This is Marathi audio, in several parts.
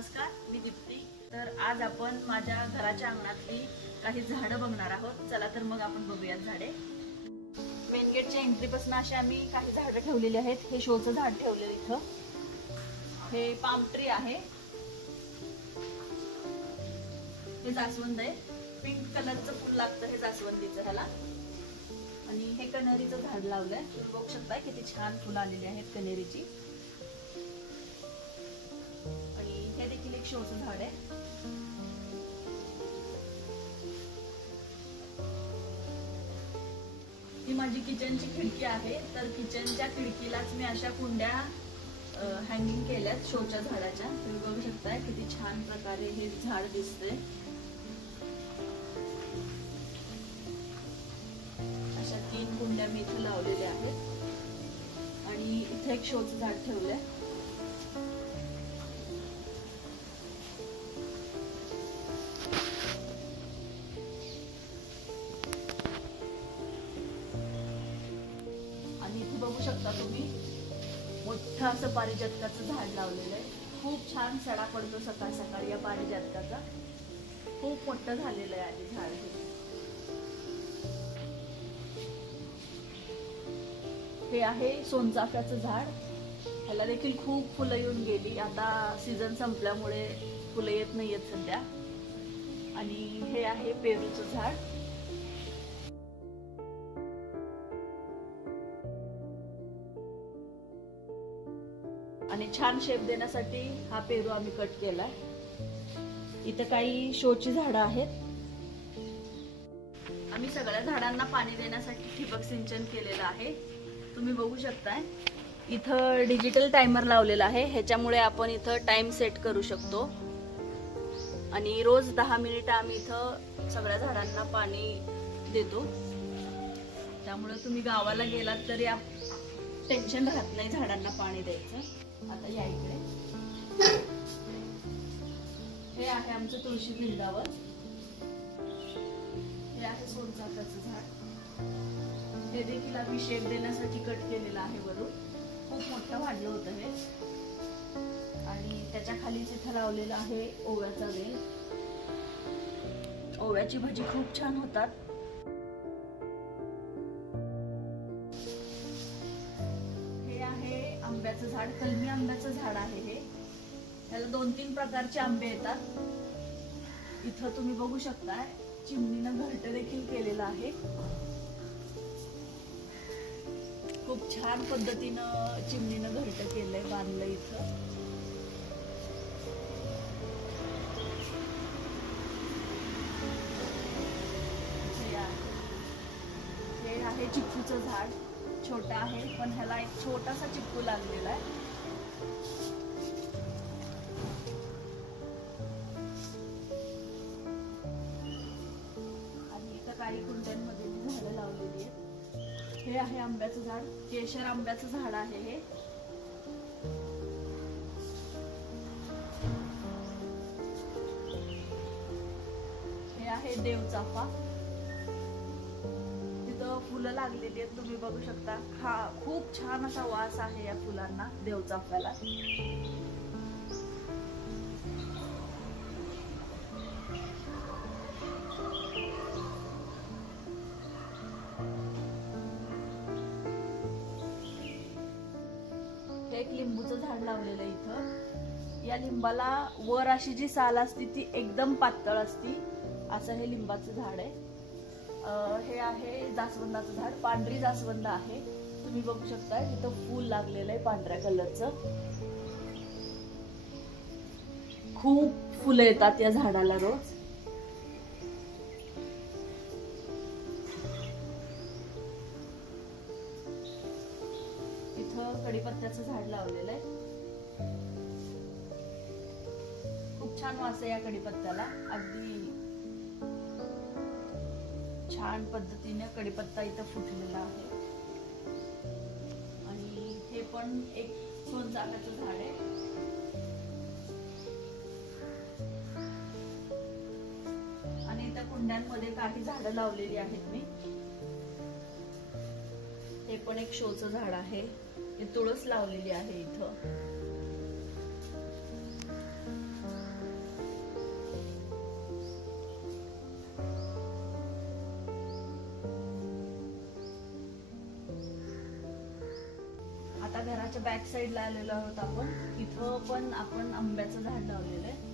नमस्कार, मी दीप्ती। तर आज आपण माझ्या घराच्या अंगणातली काही झाडं बघणार आहोत। चला तर मग आपण बघूयात झाडे। मेन गेटच्या एंट्री पासून अशी आम्ही काही झाडं ठेवलेली आहेत। हे शोचं झाड ठेवलेलं इथं। हे पाम ट्री आहे। हे जास्वंद आहे। पिंक कलरचं फुल लागतं हे जास्वंदीचं ह्याला। आणि हे कण्हेरीचं झाड लावलंय। तुम्ही बघू शकता किती छान फुलं आलेली आहेत कण्हेरीची। हे देखील एक शोचं झाड आहे। ही माझी किचनची खिडकी आहे। तर किचनच्या खिडकीलाच मी अशा कुंड्या हँगिंग केल्यात शोच्या झाडाच्या। तुम्ही बघू शकता किती छान प्रकारे हे झाड दिसतंय। अशा 3 कुंड्या मी इथे लावलेल्या आहेत आणि इथे एक शोचं झाड ठेवलंय। बघू शकता तुम्ही मोठं असं पारिजातकाचं झाड लावलेलं आहे। खूप छान सडा पडतो सकाळ सकाळी या पारिजातकाचा। खूप मोठं झालेलं आहे आधी झाड हे आहे सोनचाफ्याचं झाड। ह्याला देखील खूप फुलं येऊन गेली। आता सीझन संपल्यामुळे फुलं येत नाहीयेत सध्या। आणि हे आहे पेरूचं झाड। आणि छान शेप देण्यासाठी हा पेरू आम्ही कट केलाय। इथं काही शोची झाडं आहेत। आम्ही सगळ्या झाडांना पाणी देण्यासाठी ठिबक सिंचन केलेलं आहे। तुम्ही बघू शकताय इथं डिजिटल टायमर लावलेला आहे। ह्याच्यामुळे आपण इथं टाइम सेट करू शकतो आणि रोज 10 मिनिटं आम्ही इथं सगळ्या झाडांना पाणी देतो। त्यामुळे तुम्ही गावाला गेलात तरी टेन्शन राहत नाही झाडांना पाणी द्यायचं। आता या इकडे हे आहे आमचं तुळशी वृंदावन। हे आहे सोनचाफ्याचं झाड। हे देखील आम्ही शेप देण्यासाठी कट केलेलं आहे वरून। खूप मोठं वाढलं होतं हे। आणि त्याच्या खालीच इथं लावलेलं आहे ओव्याचा वेल। ओव्याची भजी खूप छान होतात। आंब्याचं झाड, कलमी आंब्याचं झाड आहे हे। त्याला 2-3 प्रकारचे आंबे येतात। इथं तुम्ही बघू शकताय चिमणीनं घरटं देखील केलेलं आहे। खूप छान पद्धतीनं चिमणीनं घरटं केलंय, बांधलंय इथं। हे आहे चिक्कूचं झाड। छोटा आहे पण ह्याला एक छोटासा चिक्कू लागलेला आहे। आणि इथं काही कुंड्यांमध्ये झाडं लावलेली आहेत। हे आहे आंब्याचं झाड। केशर आंब्याचं झाड आहे हे। हे आहे देवचाफा। फुलं लागलेली आहेत, तुम्ही बघू शकता। खूप छान असा वास आहे या फुलांना, देवचाफ्याला। हे एक लिंबूचं झाड लावलेलं आहे इथं। या लिंबाला वर अशी जी साल असती ती एकदम पातळ असती। असं हे लिंबाचं झाड आहे। हे आहे जास्वंदाचं झाड। पांढरी जास्वंद आहे। तुम्ही बघू शकता इथं फूल लागलेलं आहे पांढऱ्या कलरचं। खूप फुलं येतात या झाडाला रोज। इथं कढीपत्त्याचं झाड लावलेलं आहे। खूप छान वास आहे या कढीपत्त्याला। अगदी छान पद्धतीने कढीपत्ता इथं फुटलेला आहे। आणि हे पण एक सोनचाफ्याचं झाड आहे। आणि इथं कुंड्यांमध्ये काही झाडं लावलेली आहेत मी। हे पण एक शोचं झाड आहे। हे तुळस लावलेली आहे इथं। आता घराच्या बॅक साईडला आलेलो आहोत आपण. इथं पण आपण आंब्याचं झाड लावलेलं आहे.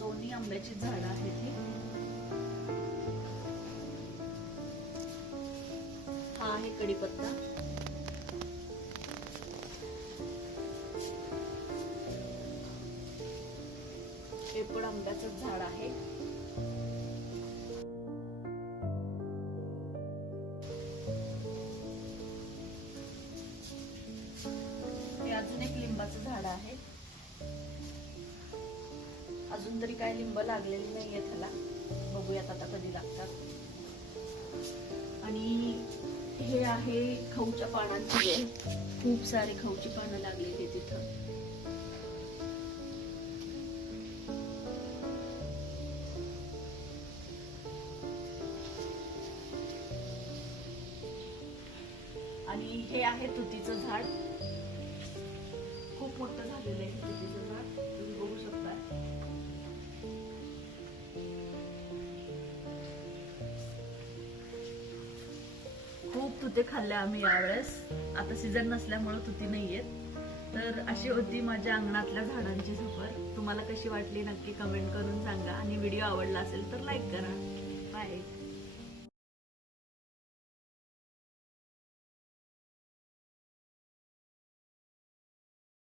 दोन्ही आंब्याची झाडं आहेत ही. हा आहे कढीपत्ता. हे पण आंब्याचं झाड आहे. हे अजून एक लिंबाचं झाड आहे. अजून तरी काय लिंब लागलेली नाहीये त्याला, बघूयात आता कधी लागतात. आणि हे आहे खाऊच्या पानांची वेल. खूप सारे खाऊची पानं लागलेली तिथं. आणि हे आहे तुतीचं झाड. खूप मोठं झालेलं आहे तुतीचं झाड, तुम्ही बघू शकता. खूप तुते खाल्ले आम्ही यावेळेस. आता सीझन नसल्यामुळे तुती नाहीयेत. तर अशी होती माझ्या अंगणातल्या झाडांची सफर. तुम्हाला कशी वाटली नक्की कमेंट करून सांगा. आणि व्हिडिओ आवडला असेल तर लाईक करा. बाय.